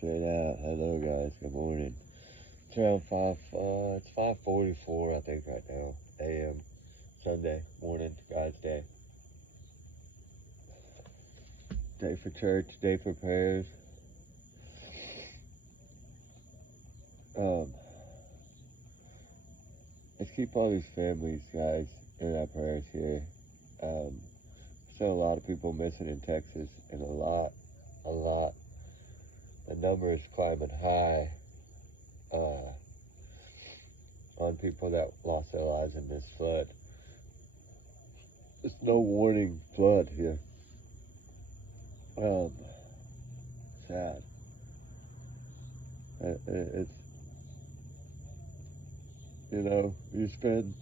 Straight out. Hello, guys. Good morning. It's around it's 5:44, I think, right now. A.M. Sunday morning, God's day. Day for church. Day for prayers. Um, let's keep all these families, guys, in our prayers here. Still a lot of people missing in Texas, and a lot. The number is climbing high. On people that lost their lives in this flood. There's no warning flood here. Sad. It's, you spend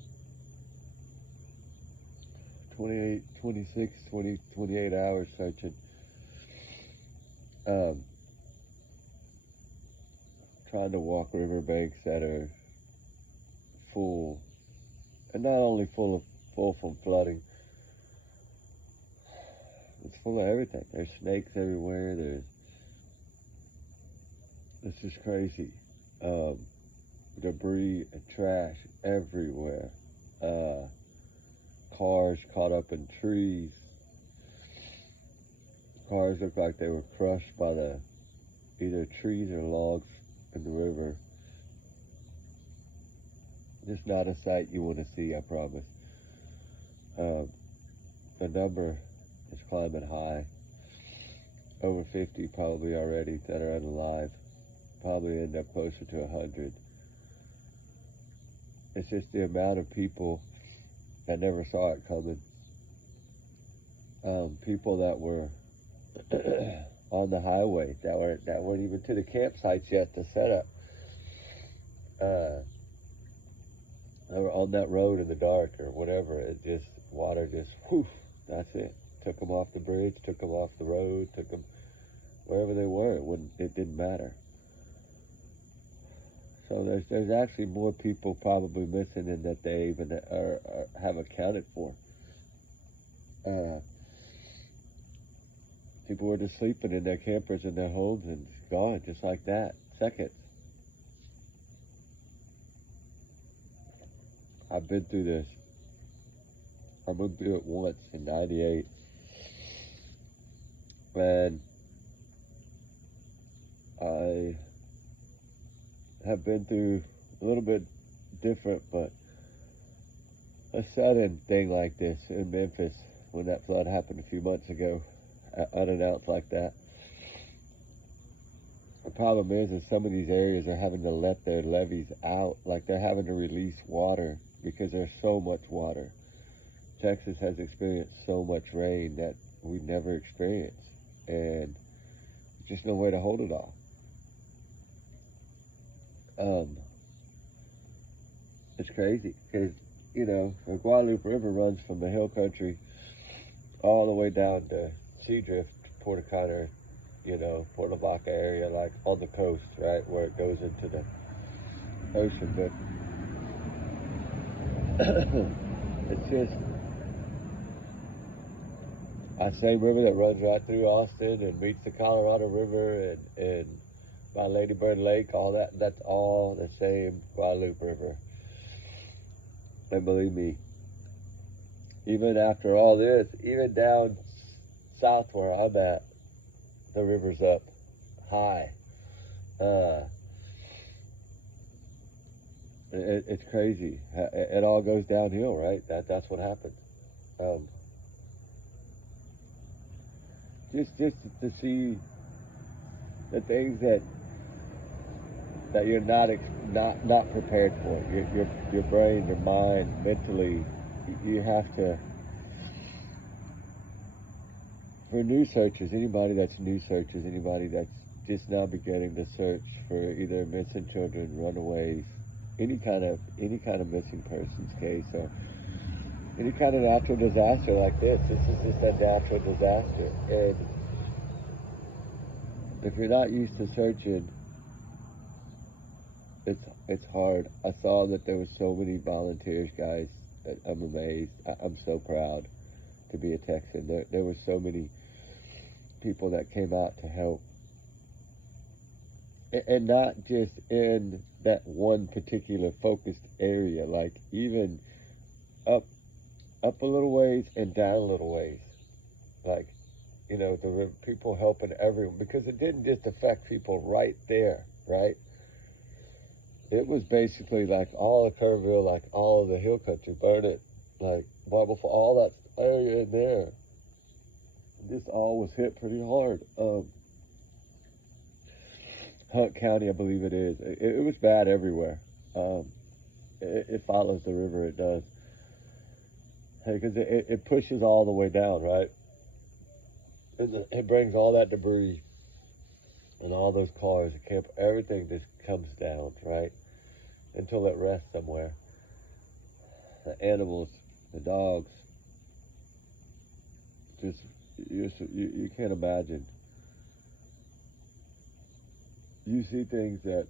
28, 26, 20, 28 hours searching, trying to walk riverbanks that are full, and not only full from flooding, it's full of everything. There's snakes everywhere. It's just crazy. Debris and trash everywhere. Cars caught up in trees. Cars look like they were crushed by either trees or logs in the river. Just not a sight you want to see, I promise. The number is climbing high. Over 50 probably already that are unalive. Probably end up closer to 100. It's just the amount of people that never saw it coming. People that were on the highway that weren't even to the campsites yet to set up. They were on that road in the dark or whatever. Water just, whew, that's it. Took them off the bridge, took them off the road, took them wherever they were. It didn't matter. So there's actually more people probably missing than that they even have accounted for. People were just sleeping in their campers in their homes and gone just like that. Seconds. I've been through this. I moved through it once in '98. And I have been through a little bit different, but a sudden thing like this in Memphis when that flood happened a few months ago, unannounced like that. The problem is some of these areas are having to let their levees out, like they're having to release water because there's so much water. Texas has experienced so much rain that we never experienced, and there's just no way to hold it all. It's crazy because, the Guadalupe River runs from the hill country all the way down to Seadrift, Puerto Connor, Puerto Vaca area, like on the coast, right, where it goes into the ocean. But it's just that same river that runs right through Austin and meets the Colorado River and by Lady Bird Lake, all that's all the same Guadalupe River. And believe me, even after all this, even down south where I'm at, the river's up high. It's crazy. It all goes downhill, right? That's what happens. Just to see the things that you're not prepared for. Your brain, your mind, mentally, you have to. For new searchers, anybody that's new searchers, anybody that's just now beginning to search for either missing children, runaways, any kind of missing persons case, or any kind of natural disaster like this. This is just a natural disaster, and if you're not used to searching, it's hard. I saw that there were so many volunteers, guys. I'm amazed. I'm so proud to be a Texan. There were so many people that came out to help. And not just in that one particular focused area, like even up up a little ways and down a little ways, like the people helping everyone, because it didn't just affect people right there, right? It was basically like all of Kerrville, like all of the hill country, burn it, like Bible for all that area in there. This all was hit pretty hard. Hunt County, I believe it is. It was bad everywhere. Um, it follows the river. It does, because it pushes all the way down, right? And it brings all that debris and all those cars, the camp, everything just comes down, right? Until it rests somewhere. The animals, the dogs, just you can't imagine. You see things that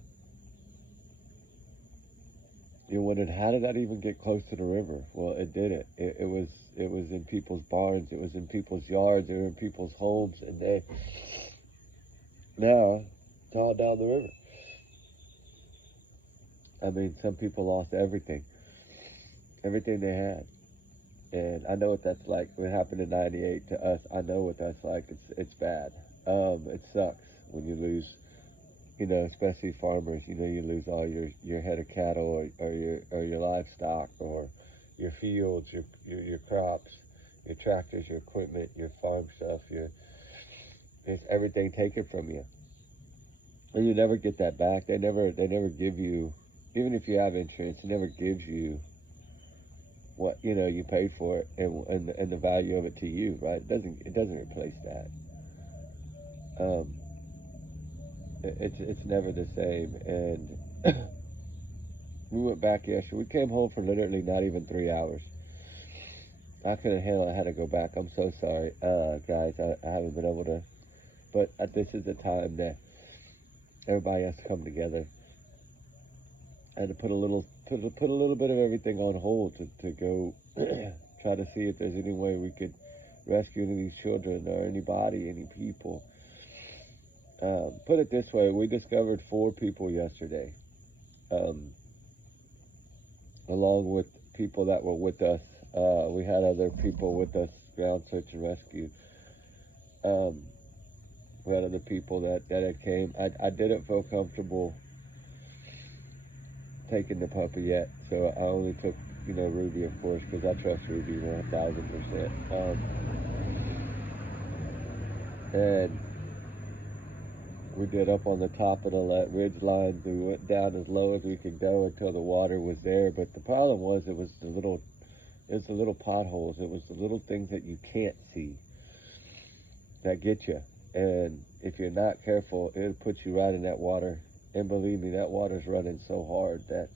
you wondered, how did that even get close to the river? Well, it did it. It was in people's barns, it was in people's yards, it was in people's homes, and now it's all down the river. I mean, some people lost everything they had. And I know what that's like. What happened in '98 to us, I know what that's like. It's bad. It sucks when you lose. Especially farmers. You lose all your head of cattle, or your livestock, or your fields, your crops, your tractors, your equipment, your farm stuff. It's everything taken from you, and you never get that back. They never give you, even if you have insurance, it never gives you what you paid for it, and the value of it to you, right? It doesn't replace that. um it's never the same. And we went back yesterday. We came home for literally not even 3 hours. I couldn't handle it. I had to go back. I'm so sorry, guys. I haven't been able to, but this is the time that everybody has to come together. I had to put a little bit of everything on hold to go try to see if there's any way we could rescue any of these children, or anybody, any people. Put it this way: we discovered 4 people yesterday, um, along with people that were with us. We had other people with us, ground search and rescue. Um, we had other people that had came. I didn't feel comfortable taking the puppy yet, so I only took Ruby, of course, because I trust Ruby 1,000%. And we did up on the top of the ridge line. We went down as low as we could go until the water was there. But the problem was, it's the little potholes. It was the little things that you can't see that get you. And if you're not careful, it'll put you right in that water. And believe me, that water's running so hard that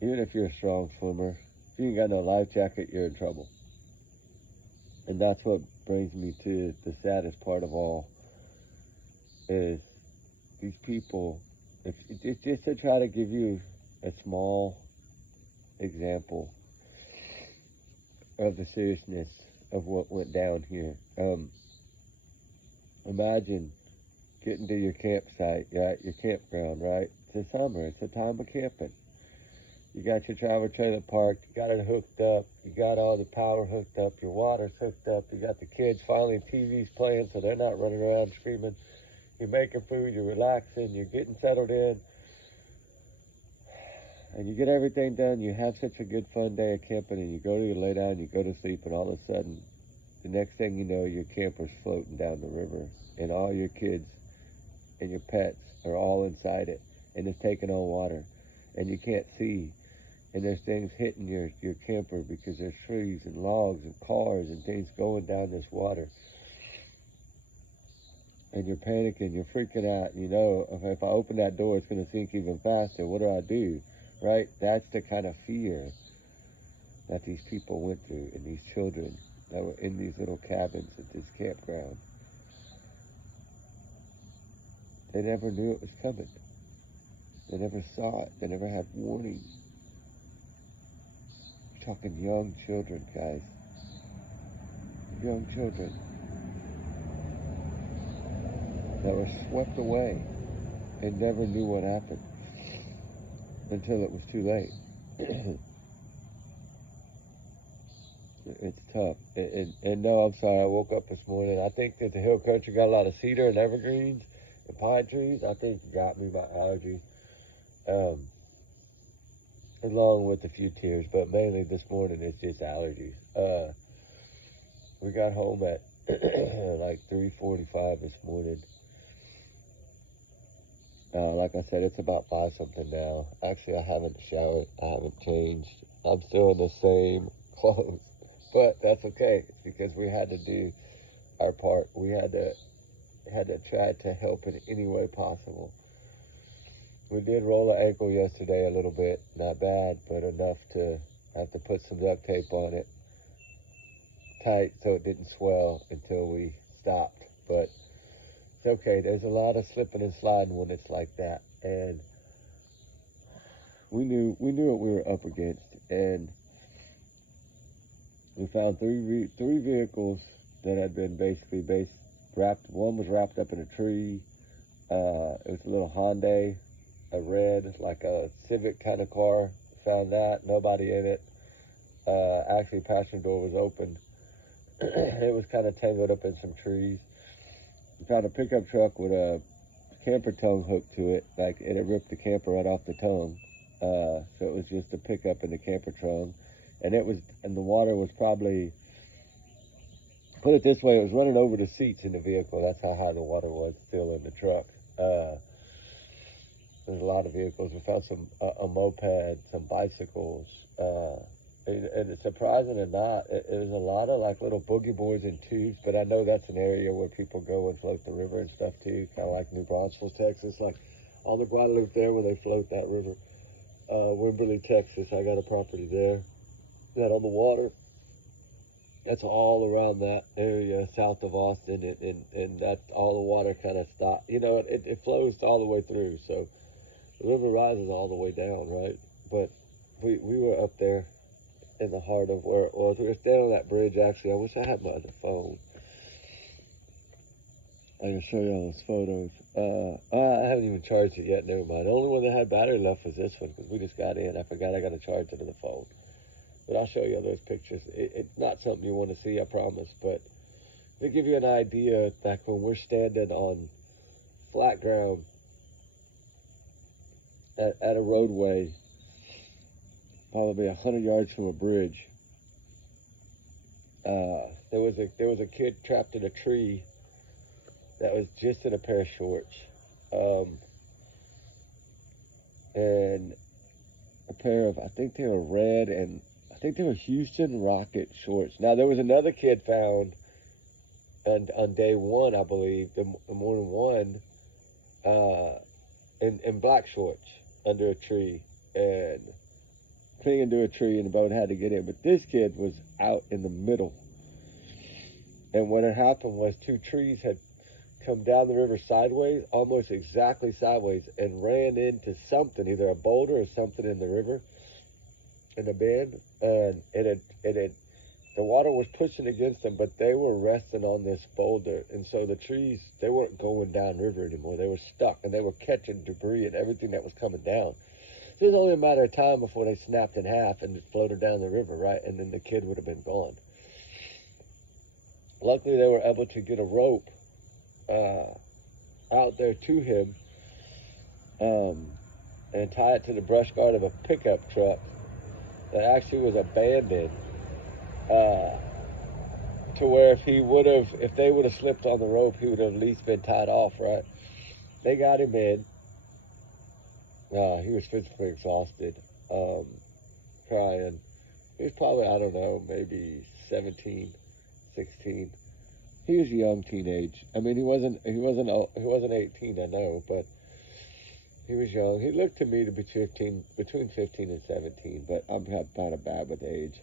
even if you're a strong swimmer, if you ain't got no life jacket, you're in trouble. And that's what brings me to the saddest part of all, is these people. If it's just to try to give you a small example of the seriousness of what went down here. Imagine getting to your campsite, right? Your campground, right? It's the summer. It's a time of camping. You got your travel trailer parked. You got it hooked up. You got all the power hooked up. Your water's hooked up. You got the kids finally, TV's playing, so they're not running around screaming. You're making food. You're relaxing. You're getting settled in. And you get everything done. You have such a good fun day of camping, and you lay down, you go to sleep, and all of a sudden, the next thing you know, your camper's floating down the river, and all your kids and your pets are all inside it, and it's taking on water, and you can't see, and there's things hitting your camper because there's trees and logs and cars and things going down this water, and you're panicking, you're freaking out. If I open that door, it's going to sink even faster. What do? Right? That's the kind of fear that these people went through, and these children that were in these little cabins at this campground. They never knew it was coming. They never saw it. They never had warning. We're talking young children, guys. Young children that were swept away. and never knew what happened until it was too late. It's tough. And no, I'm sorry. I woke up this morning. I think that the hill country got a lot of cedar and evergreens and pine trees. I think it got me my allergies, along with a few tears. But mainly this morning, it's just allergies. We got home at like 3:45 this morning. Like I said, it's about 5 something now. Actually, I haven't showered. I haven't changed. I'm still in the same clothes. But that's okay. It's because we had to do our part. We had to try to help in any way possible. We did roll an ankle yesterday a little bit. Not bad, but enough to have to put some duct tape on it tight so it didn't swell until we stopped. But it's okay. There's a lot of slipping and sliding when it's like that. And we knew what we were up against. And we found three vehicles that had been basically wrapped. One was wrapped up in a tree. It was a little Hyundai, a red, like a Civic kind of car. Found that, nobody in it. Actually, passenger door was open. It was kind of tangled up in some trees. We found a pickup truck with a camper tongue hooked to it, like, and it ripped the camper right off the tongue. So it was just a pickup in the camper trunk. And the water was probably, put it this way, it was running over the seats in the vehicle. That's how high the water was still in the truck. There's a lot of vehicles. We found a moped, some bicycles. And it's surprising or not, it was a lot of like little boogie boards and tubes, but I know that's an area where people go and float the river and stuff too, kind of like New Braunfels, Texas, like on the Guadalupe there where they float that river. Wimberley, Texas, I got a property there. That on the water, that's all around that area south of Austin, and that's all the water kind of stops. You know, it flows all the way through, so the river rises all the way down, right? But we were up there in the heart of where it was. We were standing on that bridge, actually. I wish I had my other phone. I can show you all those photos. I haven't even charged it yet, never mind. The only one that had battery left was this one, because we just got in. I forgot I got to charge it to the phone. But I'll show you all those pictures. It's not something you want to see, I promise. But to give you an idea, like when we're standing on flat ground at a roadway, probably 100 yards from a bridge, there was a kid trapped in a tree that was just in a pair of shorts, and a pair of, I think they were red, and I think they were Houston Rocket shorts. Now, there was another kid found on day one, I believe, the morning one, in black shorts under a tree, and clinging to a tree, and the boat had to get in. But this kid was out in the middle. And what had happened was 2 trees had come down the river sideways, almost exactly sideways, and ran into something, either a boulder or something in the river, in the bend, and the water was pushing against them, but they were resting on this boulder, and so the trees, they weren't going downriver anymore. They were stuck, and they were catching debris and everything that was coming down. So it was only a matter of time before they snapped in half and floated down the river, right? And then the kid would have been gone. Luckily, they were able to get a rope out there to him, and tie it to the brush guard of a pickup truck that actually was abandoned, to where if they would have slipped on the rope, he would have at least been tied off, right? They got him in. He was physically exhausted, crying. He was probably, I don't know, maybe 17, 16. He was a young teenage. I mean, he wasn't 18, I know, but he was young. He looked to me to be between 15 and 17, but I'm kind of bad with age.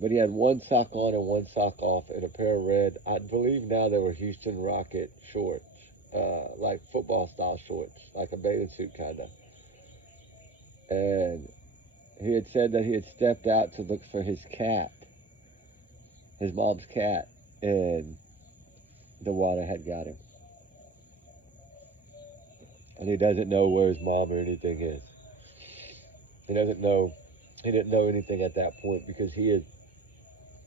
But he had one sock on and one sock off and a pair of red, I believe now they were Houston Rocket shorts, like football style shorts, like a bathing suit kind of. And he had said that he had stepped out to look for his cat, his mom's cat, and the water had got him. and he doesn't know where his mom or anything is. He doesn't know. He didn't know anything at that point because he had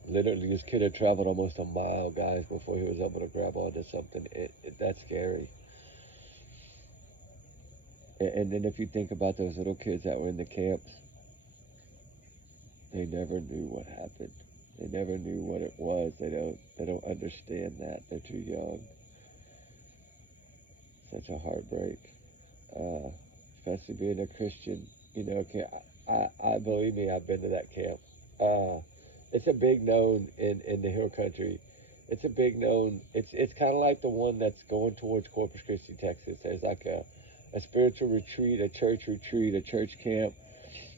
literally, this kid had traveled almost a mile, guys, before he was able to grab onto something. That's scary. And then if you think about those little kids that were in the camps, they never knew what happened. They never knew what it was. They don't understand that. They're too young. Such a heartbreak. Especially being a Christian, you know. I believe me, I've been to that camp. It's a big known in the hill country. It's a big known. It's kind of like the one that's going towards Corpus Christi, Texas. There's like a spiritual retreat, a church camp,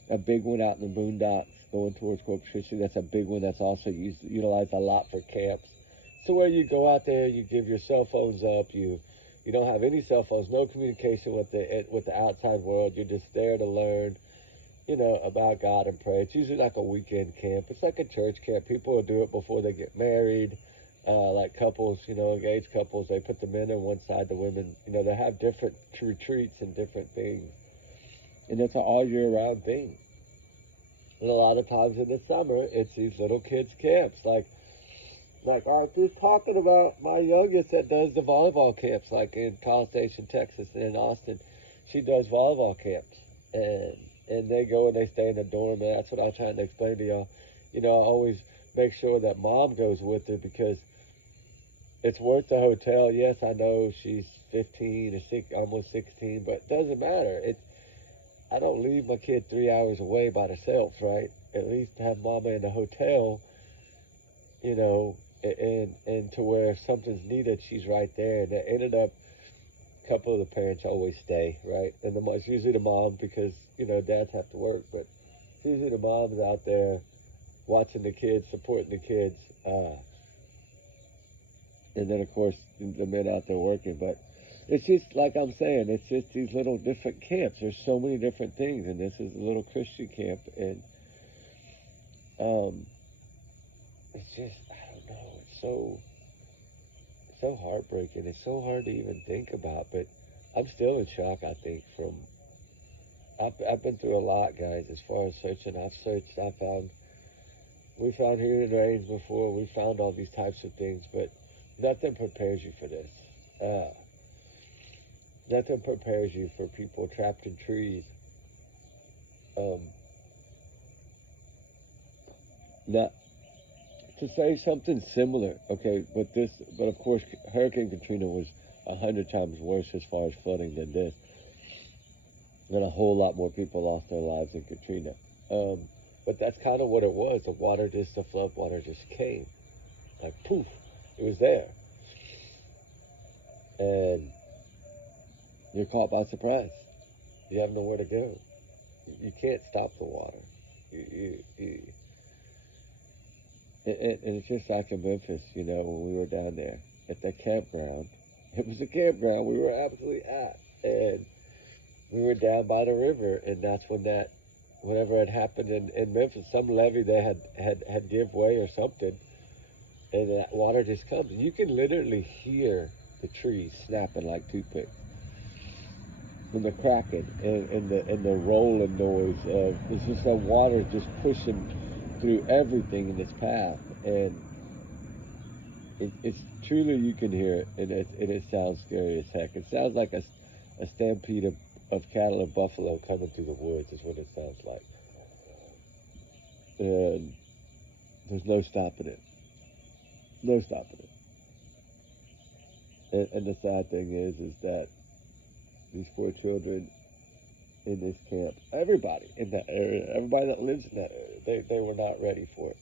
a big one out in the boondocks going towards Corpus Christi. That's a big one that's also utilized a lot for camps. So where you go out there, you give your cell phones up, you don't have any cell phones, no communication with the outside world. You're just there to learn, about God and pray. It's usually like a weekend camp. It's like a church camp. People will do it before they get married. Like couples, engaged couples, they put the men on one side, the women, they have different retreats and different things. And it's an all year round thing. And a lot of times in the summer, it's these little kids' camps. Like I was just talking about my youngest that does the volleyball camps, like in College Station, Texas, and in Austin. She does volleyball camps. And they go and they stay in the dorm, and that's what I'm trying to explain to y'all. I always make sure that mom goes with her because it's worth the hotel. Yes, I know she's 15 or almost 16, but it doesn't matter. I don't leave my kid 3 hours away by herself, right? At least have mama in the hotel, and to where if something's needed, she's right there. And it ended up, a couple of the parents always stay, right? And it's usually the mom because, dads have to work, but it's usually the mom's out there watching the kids, supporting the kids. And then, of course, the men out there working. But it's just, like I'm saying, it's just these little different camps. There's so many different things, and this is a little Christian camp. And it's just, I don't know, it's so heartbreaking. It's so hard to even think about, but I'm still in shock, I think, I've been through a lot, guys, as far as searching. We found hearing rains before, we found all these types of things, but nothing prepares you for this. Nothing prepares you for people trapped in trees. Not to say something similar, okay, but of course, Hurricane Katrina was 100 times worse as far as flooding than this. And a whole lot more people lost their lives in Katrina. But that's kind of what it was. The flood water just came. Like, poof, it was there. And you're caught by surprise. You have nowhere to go. You can't stop the water. And it's just like in Memphis, when we were down there at the campground. It was a campground we were absolutely at. And we were down by the river, and that's when whatever had happened in Memphis, some levee they had give way or something, and that water just comes. And you can literally hear the trees snapping like toothpicks. And the cracking and the rolling noise of it's just that water just pushing through everything in its path, and it's truly, you can hear it, and it sounds scary as heck. It sounds like a stampede of cattle and buffalo coming through the woods is what it sounds like, and there's no stopping it. And the sad thing is that these poor children in this camp, everybody in that area, everybody that lives in that area, they were not ready for it.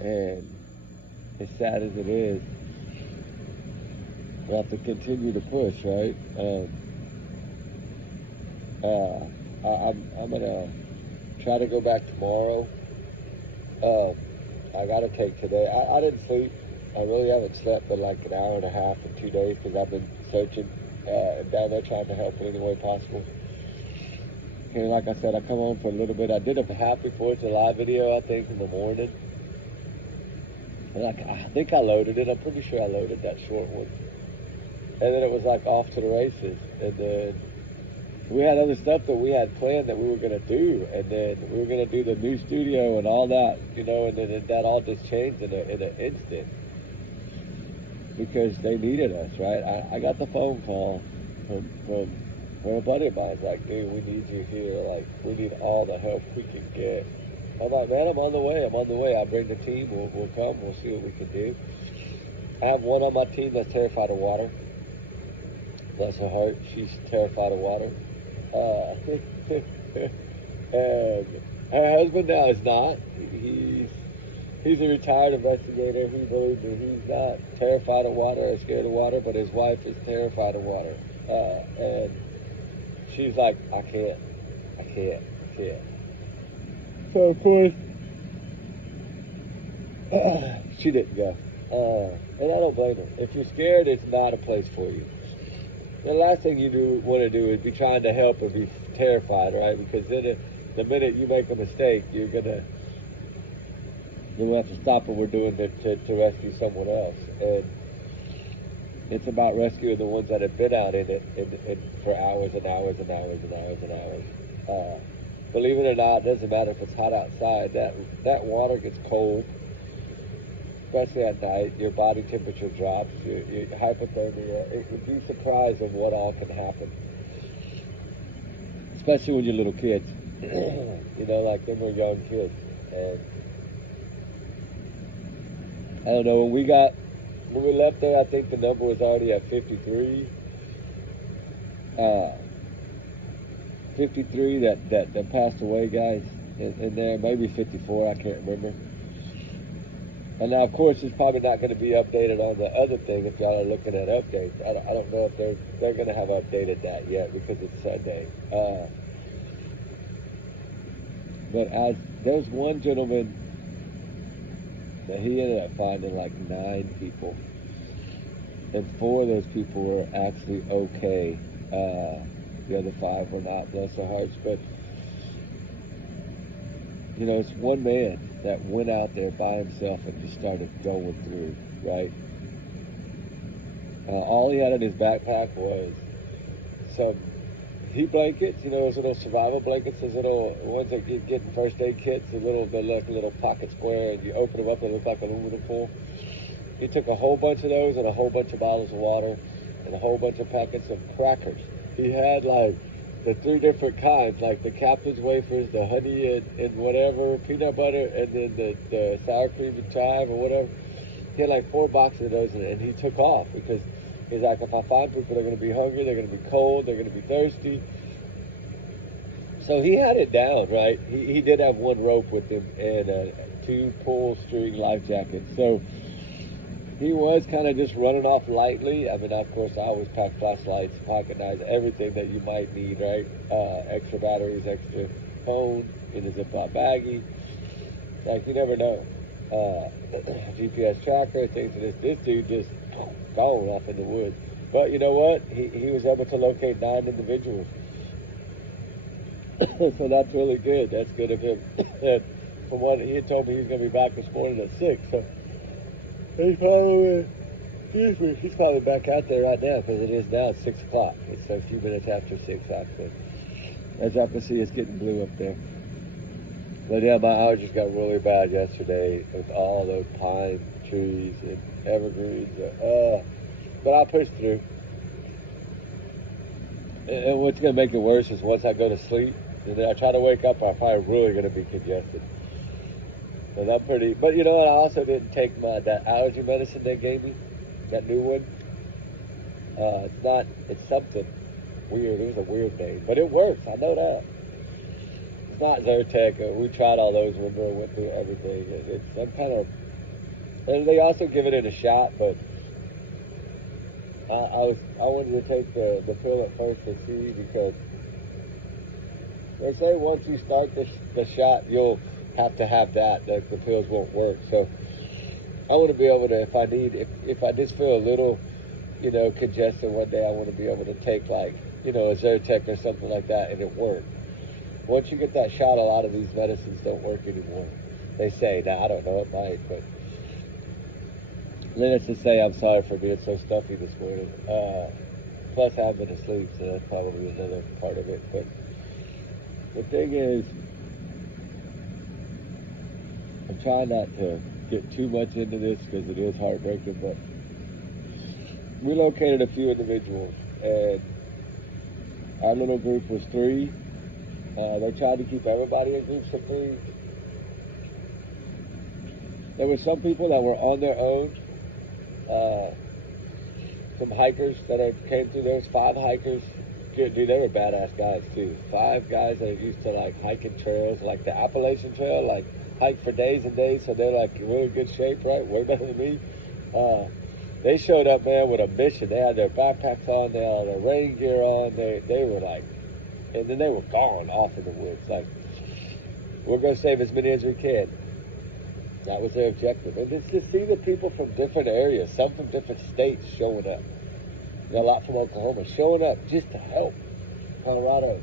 And as sad as it is, we have to continue to push, right? I'm gonna try to go back tomorrow. I gotta take today. I didn't sleep. I really haven't slept but like an hour and a half in 2 days because I've been searching down there trying to help in any way possible. Okay, like I said, I come home for a little bit. I did a Happy 4th of July video, I think, in the morning. And I think I loaded it. I'm pretty sure I loaded that short one. And then it was like off to the races. And then we had other stuff that we had planned that we were going to do. And then we were going to do the new studio and all that, you know, and then that all just changed in an instant because they needed us, right? I got the phone call from a buddy of mine. Like, dude, we need you here. Like, we need all the help we can get. I'm like, man, I'm on the way. I'll bring the team. We'll come. We'll see what we can do. I have one on my team that's terrified of water. Bless her heart. She's terrified of water. And her husband now is not. He's a retired investigator. He believes that he's not terrified of water or scared of water, but his wife is terrified of water. And she's like, I can't. So of course, she didn't go. And I don't blame her. If you're scared, it's not a place for you. The last thing you want to do is be trying to help and be terrified, right? Because then the minute you make a mistake, you'll have to stop what we're doing to rescue someone else. And it's about rescuing the ones that have been out in it for hours and hours and hours and hours and hours. Believe it or not, it doesn't matter if it's hot outside. That water gets cold, especially at night. Your body temperature drops. Your hypothermia. It would be surprised of what all can happen, especially when you're little kids. You know, like them were young kids. And I don't know, when we left there, I think the number was already at 53. 53 that passed away, guys, in there, maybe 54, I can't remember. And now, of course, it's probably not going to be updated on the other thing if y'all are looking at updates. I don't know if they're going to have updated that yet because it's Sunday. But there's one gentleman that he ended up finding like 9 people, and 4 of those people were actually okay. The other 5 were not, bless their hearts. But you know, it's one man that went out there by himself and just started going through, right? All he had in his backpack was some heat blankets, you know, those little survival blankets, those little ones that you get in first aid kits, they look like a little pocket square, and you open them up, they look like aluminum foil. He took a whole bunch of those and a whole bunch of bottles of water and a whole bunch of packets of crackers. He had like the 3 different kinds, like the captain's wafers, the honey and whatever, peanut butter, and then the sour cream and chive or whatever. He had like 4 boxes of those, and he took off because he's like, if I find people, they're going to be hungry, they're going to be cold, they're going to be thirsty. So he had it down, right? He did have 1 rope with him and 2 pull string life jackets. So he was kind of just running off lightly. I mean, of course, I always pack flashlights, pocket knives, everything that you might need, right? Extra batteries, extra phone in a Ziploc baggie. Like, you never know. GPS tracker, things of this. This dude just gone off in the woods. But you know what? He was able to locate 9 individuals. So that's really good. That's good of him. And from what he had told me, he's going to be back this morning at 6. So he's probably back out there right now because it is now 6 o'clock. It's a few minutes after 6, actually. As I can see, it's getting blue up there. But yeah, my allergies got really bad yesterday with all those pine trees and evergreens. But I pushed through. And what's going to make it worse is once I go to sleep, and then I try to wake up, I'm probably really going to be congested. So that's pretty. But you know what? I also didn't take that allergy medicine they gave me, that new one. It's something weird. It was a weird name, but it works. I know that. It's not Zyrtec. We tried all those. Remember, went through everything. It's some kind of. And they also give it in a shot, but I wanted to take the pill at first to see because they say once you start the shot, you'll have to have that. The pills won't work. So I want to be able to, if I just feel a little, you know, congested one day, I want to be able to take like, you know, a Zyrtec or something like that, and it works. Once you get that shot, a lot of these medicines don't work anymore. They say. Now, I don't know, it might, but let's just say I'm sorry for being so stuffy this morning. Plus, I haven't been asleep, so that's probably another part of it. But the thing is, I'm trying not to get too much into this because it is heartbreaking, but we located a few individuals, and our little group was 3. They tried to keep everybody in groups of 3. There were some people that were on their own. Some hikers that came through. There was 5 hikers. Dude, they were badass guys too. 5 guys that used to like hiking trails, like the Appalachian Trail, like hike for days and days. So they're like in really good shape, right? Way better than me. They showed up, man, with a mission. They had their backpacks on, they had their rain gear on. They were like, and then they were gone off in the woods. Like, we're gonna save as many as we can. That was their objective. And it's to see the people from different areas, some from different states showing up. You know, a lot from Oklahoma showing up just to help. Colorado.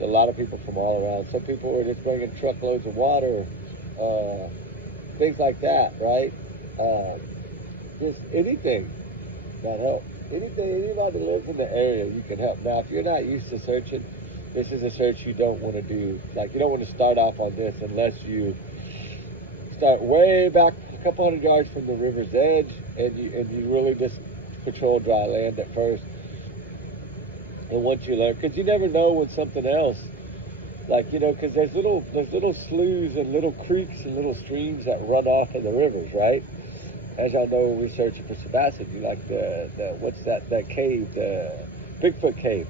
A lot of people from all around. Some people were just bringing truckloads of water, things like that, right? Just anything that helps. Anything, anybody that lives in the area, you can help. Now, if you're not used to searching, this is a search you don't want to do. Like, you don't want to start off on this unless you start way back a couple hundred yards from the river's edge, and you really just patrol dry land at first. And once you learn, because you never know when something else, like, you know, because there's little sloughs and little creeks and little streams that run off in the rivers, right? As y'all know, when we're searching for Sebastian, you like the what's that cave, the Bigfoot cave.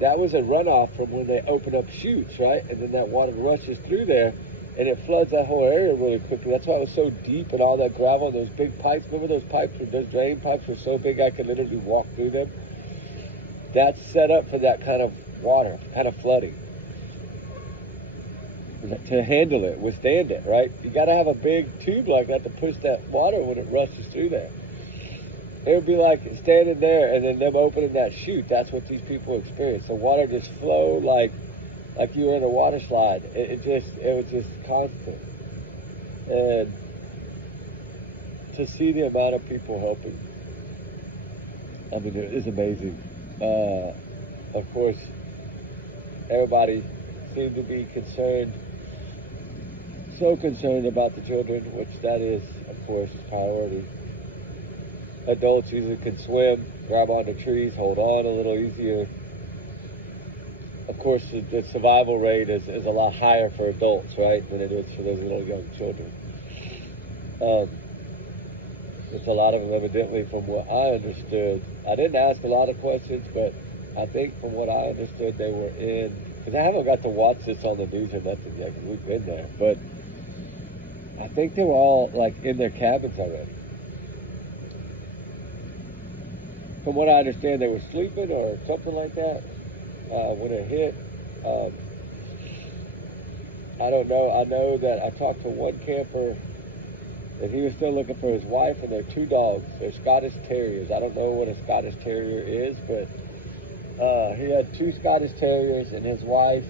That was a runoff from when they open up chutes, right? And then that water rushes through there, and it floods that whole area really quickly. That's why it was so deep and all that gravel and those big pipes. Remember those pipes? Those drain pipes were so big I could literally walk through them. That's set up for that kind of water, kind of flooding. To handle it, withstand it, right? You got to have a big tube like that to push that water when it rushes through there. It would be like standing there and then them opening that chute. That's what these people experience. The water just flowed like you were in a water slide. It was just constant. And to see the amount of people helping, I mean, it is amazing. Of course, everybody seemed to be concerned, so concerned about the children, which that is, of course, priority. Adults usually can swim, grab onto trees, hold on a little easier. Of course, the survival rate is a lot higher for adults, right, than it is for those little young children. It's a lot of them, evidently, from what I understood. I didn't ask a lot of questions, but I think from what I understood, they were in, because I haven't got to watch this on the news or nothing yet, because we've been there, but I think they were all, like, in their cabins already. From what I understand, they were sleeping or something like that when it hit. I don't know. I know that I talked to one camper that he was still looking for his wife and their 2 dogs. They're Scottish Terriers. I don't know what a Scottish Terrier is, but he had 2 Scottish Terriers and his wife.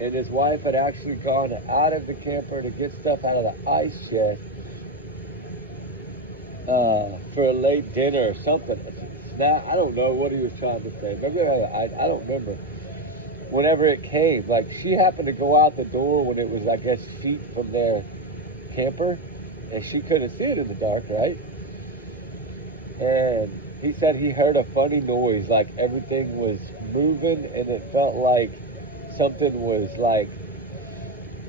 And his wife had actually gone out of the camper to get stuff out of the ice shed for a late dinner or something. Now, I don't know what he was trying to say. Maybe I don't remember. Whenever it came, like, she happened to go out the door when it was, I guess, feet from their camper, and she couldn't see it in the dark, right? And he said he heard a funny noise, like everything was moving, and it felt like something was, like,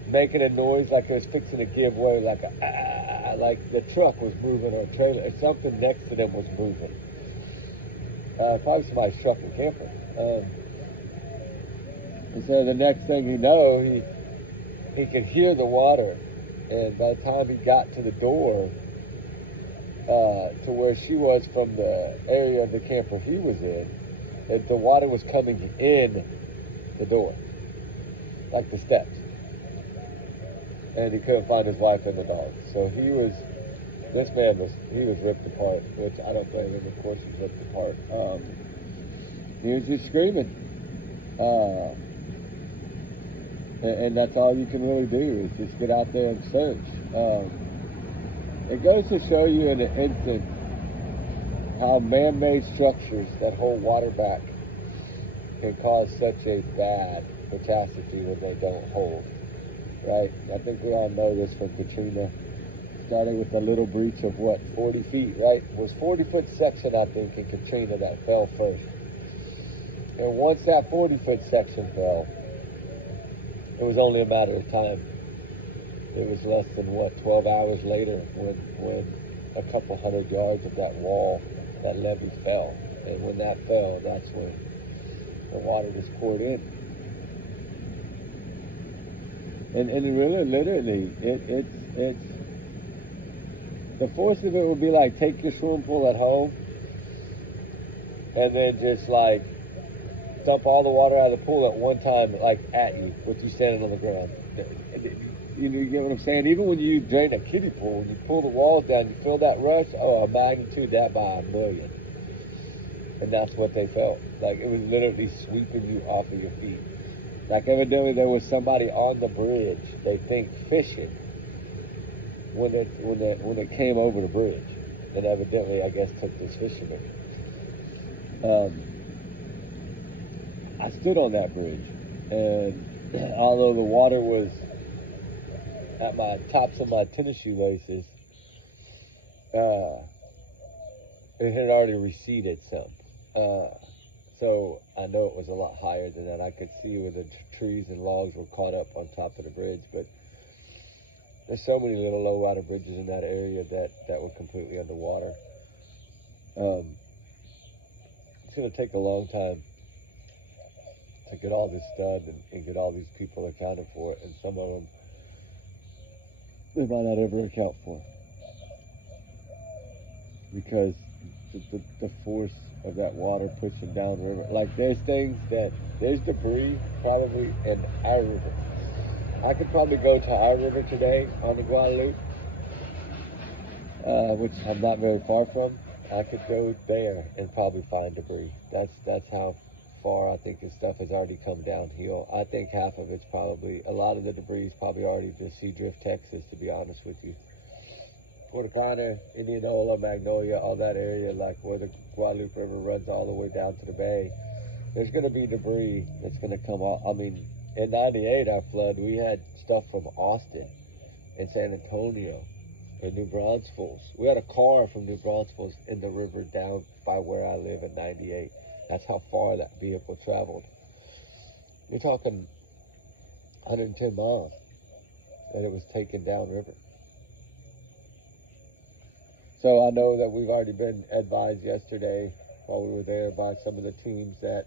making a noise like it was fixing to give way, like the truck was moving or a trailer, or something next to them was moving. Probably somebody's truck and camper. And so the next thing you know, he could hear the water. And by the time he got to the door, to where she was from the area of the camper he was in, the water was coming in the door, like the steps. And he couldn't find his wife and the dog. So this man was ripped apart, which I don't blame him. Of course he's ripped apart. He was just screaming. And that's all you can really do is just get out there and search. It goes to show you in an instant how man-made structures that hold water back can cause such a bad catastrophe when they don't hold, right? I think we all know this from Katrina, starting with a little breach of 40 feet, right? It was 40-foot section, I think, in Katrina that fell first. And once that 40-foot section fell, it was only a matter of time. It was less than 12 hours later when a couple hundred yards of that wall, that levee fell. And when that fell, that's when the water just poured in. And really, literally, it's the force of it would be like take your swimming pool at home and then just like dump all the water out of the pool at one time, like at you, with you standing on the ground. You get what I'm saying? Even when you drain a kiddie pool, when you pull the walls down, you feel that rush. Oh, a magnitude that by a million. And that's what they felt. Like it was literally sweeping you off of your feet. Like evidently there was somebody on the bridge, they think fishing, when it came over the bridge. And evidently, I guess, took this fisherman. I stood on that bridge, and although the water was at my tops of my tennis shoelaces, it had already receded some. So I know it was a lot higher than that. I could see where the trees and logs were caught up on top of the bridge, but there's so many little low water bridges in that area that were completely underwater. It's going to take a long time to get all this done and get all these people accounted for, and some of them they might not ever account for, because the force of that water pushing down river. Like there's debris probably in our river. I could probably go to our river today on the Guadalupe, which I'm not very far from. I could go there and probably find debris. That's how far I think this stuff has already come downhill. I think half of it's probably, a lot of the debris is probably already just Seadrift, Texas, to be honest with you. Puerto Cana, Indianola, Magnolia, all that area, like where the Guadalupe River runs all the way down to the bay, there's going to be debris that's going to come off. I mean, in 98, our flood, we had stuff from Austin and San Antonio and New Braunfels. We had a car from New Braunfels in the river down by where I live in 98. That's how far that vehicle traveled. We're talking 110 miles that it was taken downriver. So I know that we've already been advised yesterday while we were there by some of the teams that,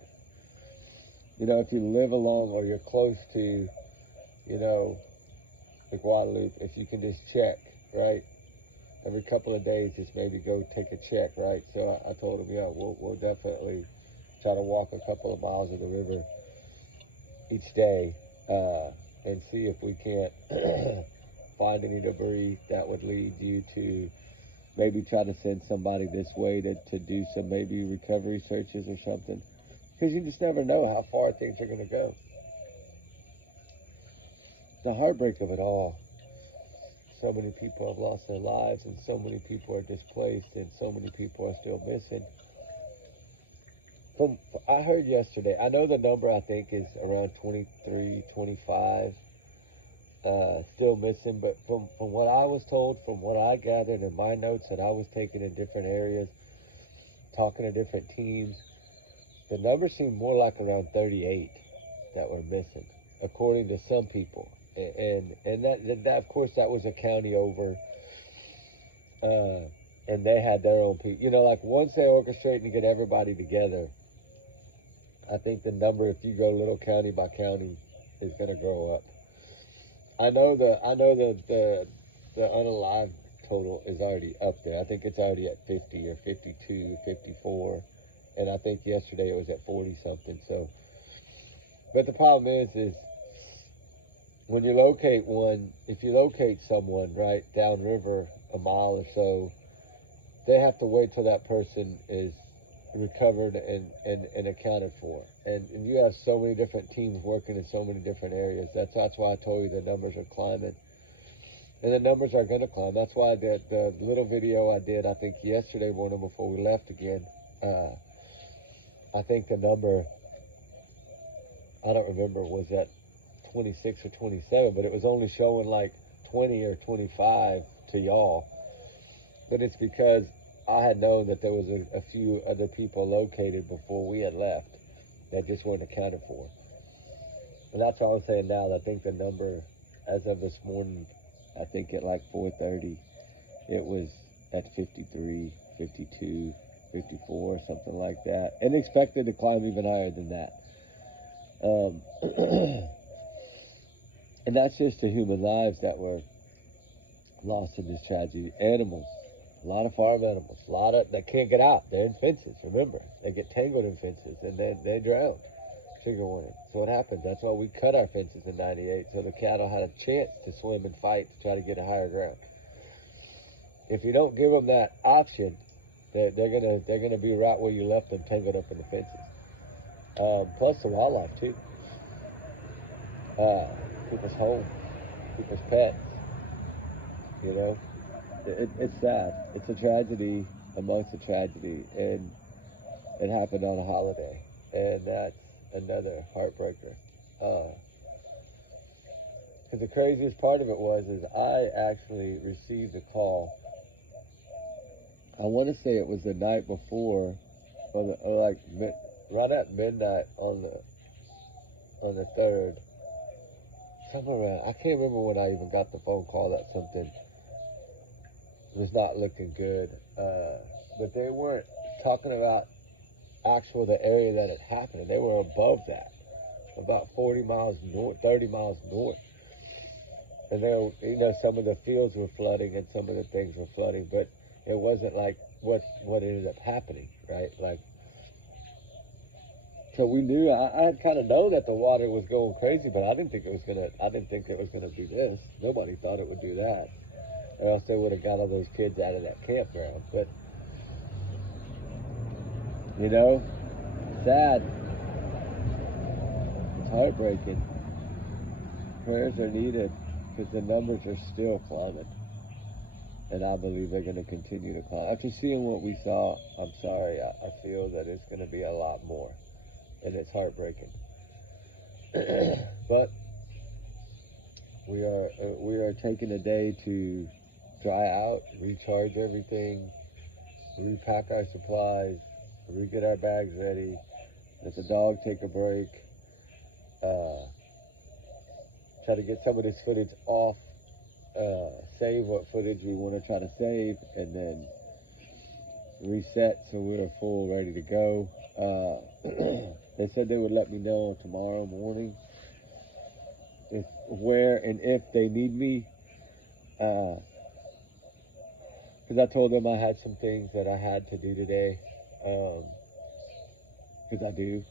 you know, if you live along or you're close to, you know, the Guadalupe, if you can just check, right? Every couple of days, just maybe go take a check, right? So I told him, yeah, we'll definitely try to walk a couple of miles of the river each day and see if we can't find any debris that would lead you to maybe try to send somebody this way to do some maybe recovery searches or something. Because you just never know how far things are going to go. The heartbreak of it all. So many people have lost their lives, and so many people are displaced, and so many people are still missing. I heard yesterday, I know the number I think is around 23, 25 still missing, but from what I was told, from what I gathered in my notes that I was taking in different areas, talking to different teams, the number seemed more like around 38 that were missing, according to some people. And that of course, that was a county over, and they had their own people. You know, like once they orchestrate and get everybody together, I think the number, if you go little county by county, is going to grow up. I know the unalived total is already up there. I think it's already at 50 or 52, 54, and I think yesterday it was at 40 something. So, but the problem is when you locate one, if you locate someone right downriver a mile or so, they have to wait till that person is recovered and accounted for. And you have so many different teams working in so many different areas. That's why I told you the numbers are climbing. And the numbers are going to climb. That's why the little video I did, I think yesterday morning before we left again, I think the number, I don't remember, was at 26 or 27, but it was only showing like 20 or 25 to y'all. But it's because I had known that there was a few other people located before we had left that just weren't accounted for. And that's what I was saying now. I think the number, as of this morning, I think at like 4:30, it was at 53, 52, 54, something like that. And expected to climb even higher than that. And that's just the human lives that were lost in this tragedy. Animals, a lot of farm animals, a lot of that can't get out. They're in fences. Remember, they get tangled in fences and then they drown. Trigger warning. So what happens? That's why we cut our fences in '98, so the cattle had a chance to swim and fight to try to get a higher ground. If you don't give them that option, they're gonna be right where you left them, tangled up in the fences. Plus the wildlife too. People's homes, people's pets. You know, it's sad. It's a tragedy amongst a tragedy, and it happened on a holiday, and that's another heartbreaker. Because the craziest part of it is I actually received a call. I want to say it was the night before, or right at midnight on the 3rd. Somewhere around, I can't remember when I even got the phone call that something was not looking good. But they weren't talking about the area that it happened. They were above that, about 40 miles north, 30 miles north. And some of the fields were flooding and some of the things were flooding, but it wasn't like what ended up happening, right? Like, so we knew. I had kind of known that the water was going crazy, but I didn't think it was gonna do this. Nobody thought it would do that, or else they would have got all those kids out of that campground. But sad. It's heartbreaking. Prayers are needed because the numbers are still climbing, and I believe they're going to continue to climb. After seeing what we saw, I'm sorry. I feel that it's going to be a lot more. And it's heartbreaking. But we are taking a day to dry out, recharge everything, repack our supplies, re-get our bags ready, let the dog take a break, try to get some of this footage off, save what footage we want to try to save, and then reset so we're full, ready to go. They said they would let me know tomorrow morning where and if they need me. Because I told them I had some things that I had to do today. Because I do.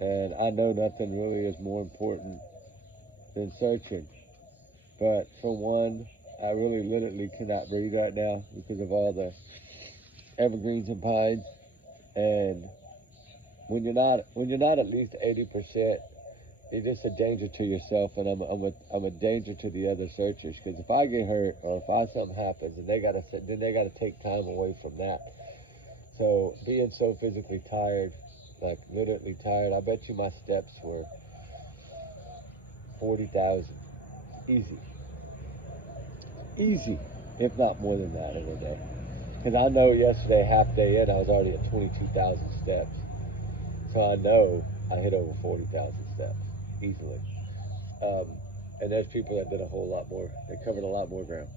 And I know nothing really is more important than searching. But for one, I really literally cannot breathe right now because of all the evergreens and pines. And when you're not at least 80%, you're just a danger to yourself, and I'm a danger to the other searchers. Because if I get hurt or if something happens, and they gotta take time away from that. So being so physically tired, like literally tired, I bet you my steps were 40,000, easy, if not more than that in a day. Because I know yesterday, half day in, I was already at 22,000 steps. So I know I hit over 40,000 steps easily. And there's people that did a whole lot more. They covered a lot more ground.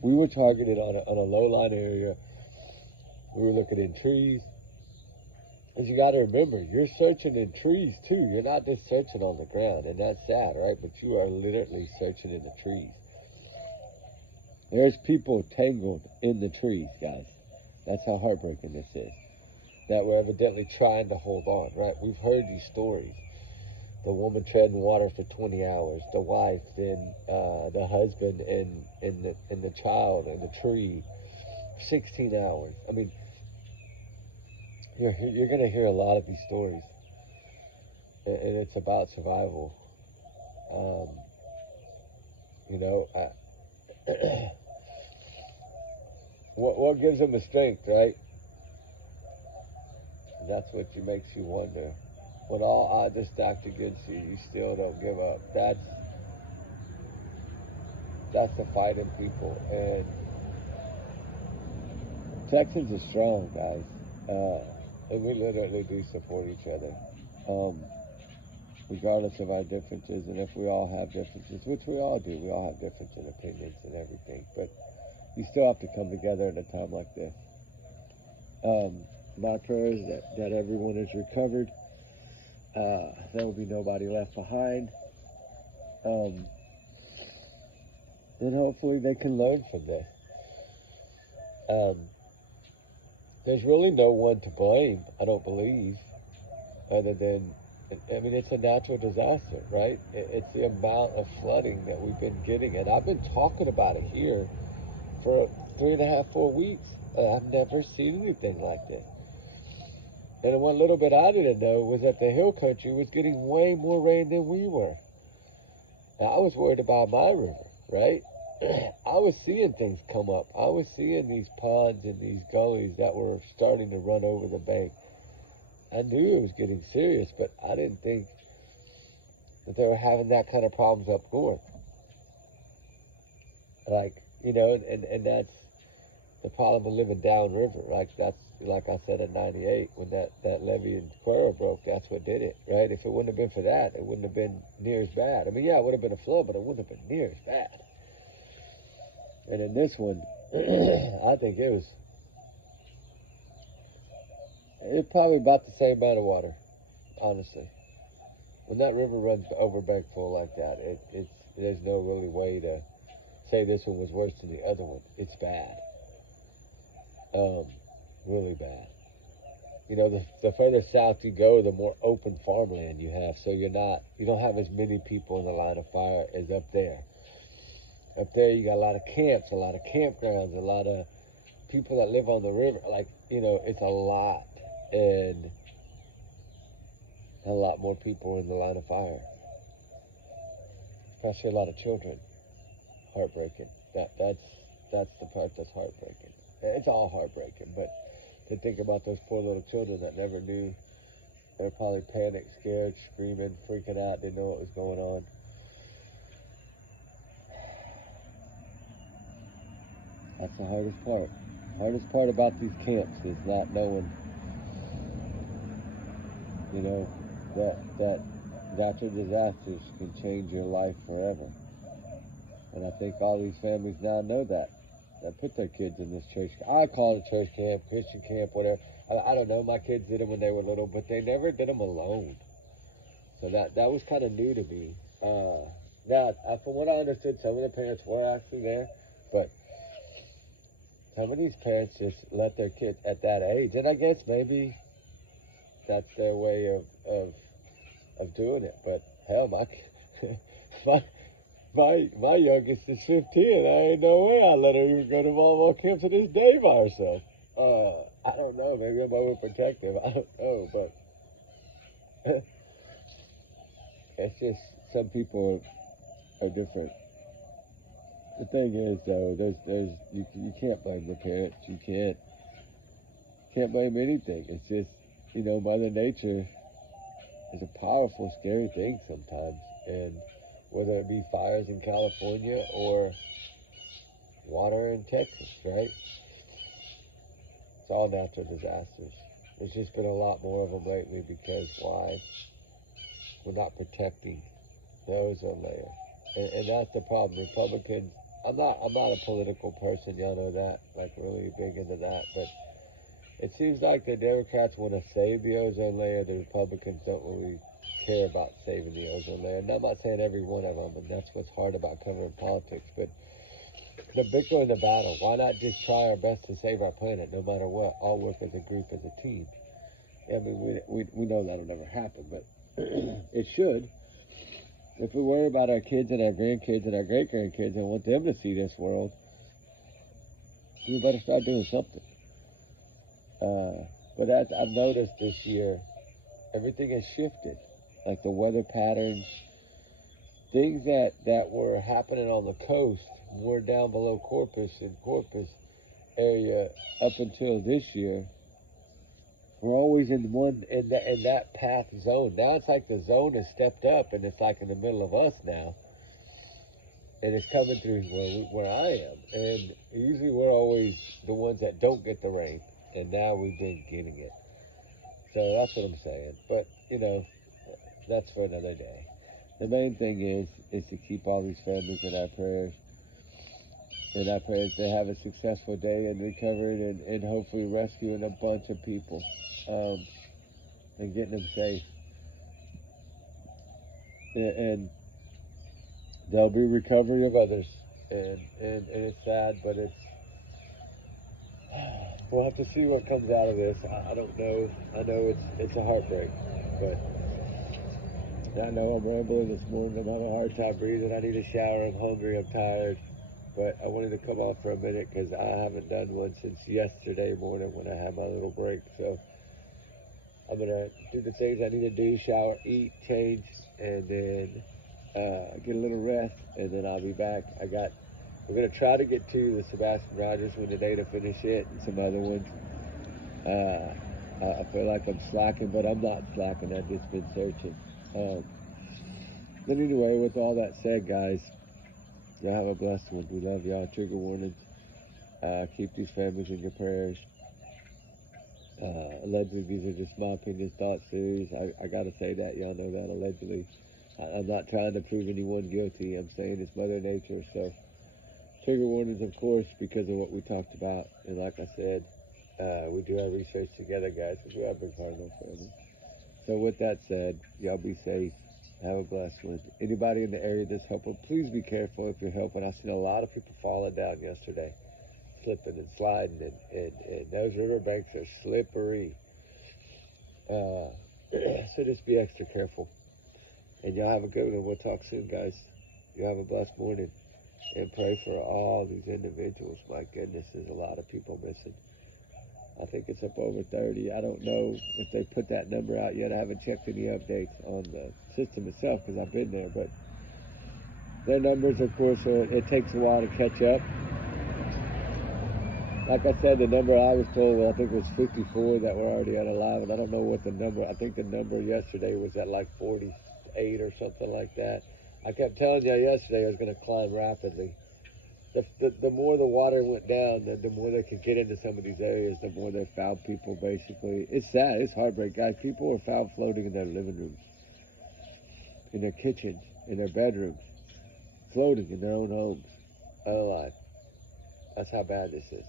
We were targeted on a low-lying area. We were looking in trees. And you got to remember, you're searching in trees too. You're not just searching on the ground. And that's sad, right? But you are literally searching in the trees. There's people tangled in the trees, guys. That's how heartbreaking this is. That were evidently trying to hold on, right? We've heard these stories. The woman treading water for 20 hours, the wife, then the husband, and the child, and the tree, 16 hours. I mean, you're going to hear a lot of these stories, and it's about survival. Um, you know, what gives them the strength, right? And that's what makes you wonder. When all odds are stacked against you, you still don't give up. That's the fighting people. And Texans are strong, guys. And we literally do support each other. Regardless of our differences, and if we all have differences, which we all do, we all have differences in opinions and everything, but you still have to come together at a time like this. My prayer is that everyone is recovered. There will be nobody left behind. And hopefully they can learn from this. There's really no one to blame, I don't believe, other than, I mean, it's a natural disaster, right? It's the amount of flooding that we've been getting. And I've been talking about it here for 3.5, 4 weeks. I've never seen anything like this. And one little bit I didn't know was that the hill country was getting way more rain than we were. Now, I was worried about my river, right? I was seeing things come up. I was seeing these ponds and these gullies that were starting to run over the bank. I knew it was getting serious, but I didn't think that they were having that kind of problems up north. Like, and that's the problem of living downriver. Like I said in 98, when that levee in Cuero broke, that's what did it, right? If it wouldn't have been for that, it wouldn't have been near as bad. I mean, yeah, it would have been a flood, but it wouldn't have been near as bad. And in this one, I think it probably about the same amount of water, honestly. When that river runs over bank full like that, there's no really way to say this one was worse than the other one. It's bad. Really bad. The further south you go, the more open farmland you have, so you don't have as many people in the line of fire as up there. Up there, you got a lot of camps, a lot of campgrounds, a lot of people that live on the river. It's a lot, and a lot more people in the line of fire. Especially a lot of children. Heartbreaking. That's the part that's heartbreaking. It's all heartbreaking, but to think about those poor little children that never knew, they're probably panicked, scared, screaming, freaking out, didn't know what was going on. That's the hardest part. Hardest part about these camps is not knowing, that natural disasters can change your life forever. And I think all these families now know that put their kids in this church. I call it a church camp, Christian camp, whatever. I don't know. My kids did them when they were little, but they never did them alone. So that was kind of new to me. Now, from what I understood, some of the parents were actually there, but some of these parents just let their kids at that age, and I guess maybe that's their way of doing it. But hell, my youngest is 15. I ain't no way I let her even go to volleyball camp to this day by herself. I don't know. Maybe I'm overprotective. I don't know, but it's just some people are different. The thing is, though, you can't blame the parents. You can't blame anything. It's just, Mother Nature is a powerful, scary thing sometimes, and whether it be fires in California or water in Texas, right? It's all natural disasters. There's just been a lot more of them lately because why? We're not protecting the ozone layer, and that's the problem. Republicans. I'm not a political person. Y'all know that. Like really big into that, but it seems like the Democrats want to save the ozone layer. The Republicans don't really care about saving the ozone layer. And I'm not saying every one of them, and that's what's hard about covering politics. But the bigger in the battle, why not just try our best to save our planet no matter what? All work as a group, as a team. I mean, we know that'll never happen, but it should. If we worry about our kids and our grandkids and our great-grandkids and want them to see this world, we better start doing something. But as I've noticed this year, everything has shifted. Like the weather patterns, things that were happening on the coast, more down below Corpus and Corpus area up until this year, we're always in that path zone. Now it's like the zone has stepped up and it's like in the middle of us now, and it's coming through where I am. And usually we're always the ones that don't get the rain, and now we've been getting it. So that's what I'm saying. But that's for another day. The main thing is to keep all these families in our prayers. And I pray that they have a successful day and recovered and hopefully rescuing a bunch of people and getting them safe. And there'll be recovery of others. And it's sad, but we'll have to see what comes out of this. I don't know. I know it's a heartbreak, but I know I'm rambling this morning. I'm having a hard time breathing. I need a shower. I'm hungry. I'm tired. But I wanted to come on for a minute because I haven't done one since yesterday morning when I had my little break. So I'm going to do the things I need to do, shower, eat, change, and then get a little rest, and then I'll be back. We're going to try to get to the Sebastian Rogers one today to finish it and some other ones. I feel like I'm slacking, but I'm not slacking. I've just been searching. But anyway, with all that said, guys, y'all have a blessed one. We love y'all. Trigger warnings. Keep these families in your prayers. Allegedly, these are just my opinion, thoughts, theories. I got to say that. Y'all know that, allegedly. I'm not trying to prove anyone guilty. I'm saying it's Mother Nature. So, trigger warnings, of course, because of what we talked about. And like I said, we do our research together, guys, because we are a big part of our family. So with that said, y'all be safe. Have a blessed one. Anybody in the area that's helping, please be careful if you're helping. I've seen a lot of people falling down yesterday, slipping and sliding, and those riverbanks are slippery. So just be extra careful. And y'all have a good one. We'll talk soon, guys. You have a blessed morning. And pray for all these individuals. My goodness, there's a lot of people missing. I think it's up over 30. I don't know if they put that number out yet. I haven't checked any updates on the system itself because I've been there. But their numbers, of course, it takes a while to catch up. Like I said, the number I was told, I think it was 54 that were already unalive. And I don't know what the number, I think the number yesterday was at like 48 or something like that. I kept telling you yesterday it was going to climb rapidly. The more the water went down, the more they could get into some of these areas, the more they found people, basically. It's sad. It's heartbreak, guys. People are found floating in their living rooms, in their kitchens, in their bedrooms, floating in their own homes, unalive. That's how bad this is.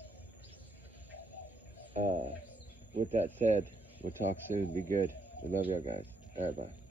With that said, we'll talk soon. Be good. We love y'all, guys. All right, bye.